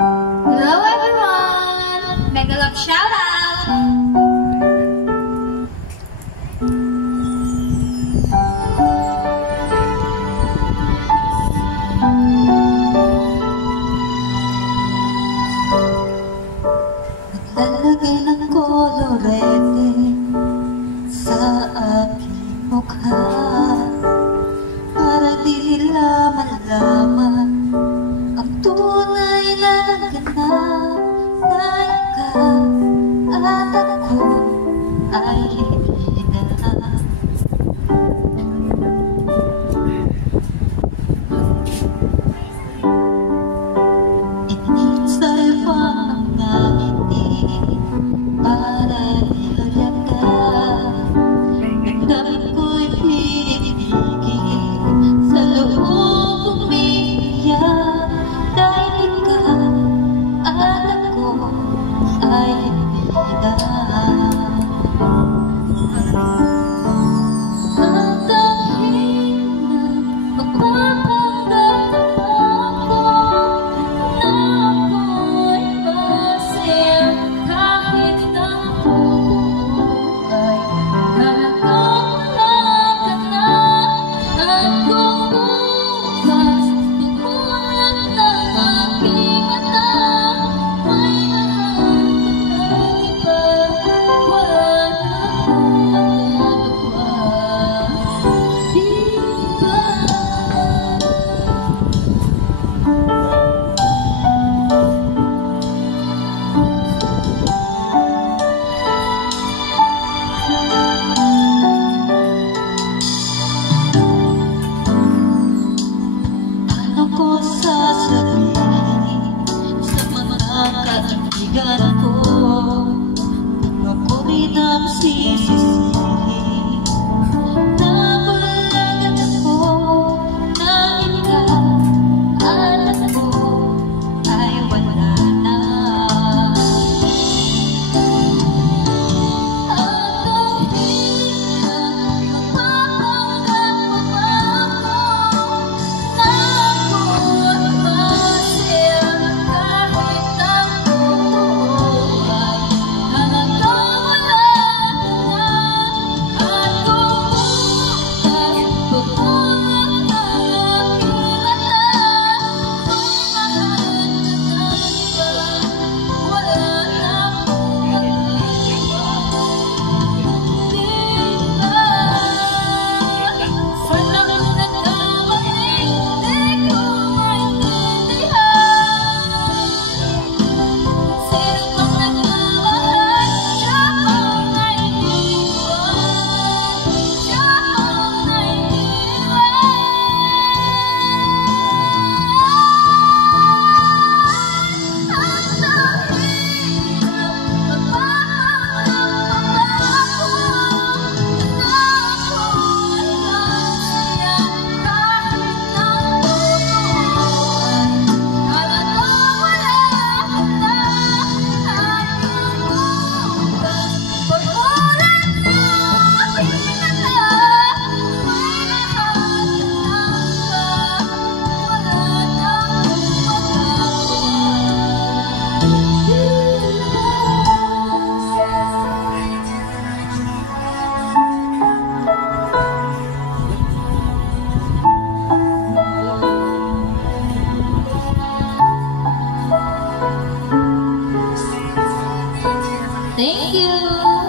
Hello everyone! Mega love shout out! Naglalagay ng kolorete sa aking mukha para di nila malaman ang tunay na ganap na ikaw at ako ay hindi na. Inisal pa ang ngiti para ihayak ka. Ang damit ko'y pinipigil sa loob umiiyak dahil ikaw at ako ay hindi na. Ang dahil na magpapanggap ako na ako'y masaya kahit ang buo ay nagkawala ka na. Ako bukas pagmulat ng aking mata may mahal ka na iba. Wala na akong magagawa, di ba? Paano ko sasabihin sa mga kaibigan ko kung ako'y nagsisisihin na balagan ako na ikaw at ako ay wala na. Ang dahil na magpapanggap pa ako na ako'y masaya kahit ang buo ay nagkawala ka na. Ako bukas pagmulat ng aking mata may mahal ka na iba. Wala na akong magagawa, di ba? Sana kung nagkamali di ko maintindihan. Sino pang nagmamahal, siya pang naiiwan, siya pang naiiwan. Ang dahil na magpapanggap ako na ako'y masaya kahit ang buo ay nagkawala ka na. Ako bukas pagmulat ng aking mata may mahal ka na iba. Wala na akong magagawa. Thank you.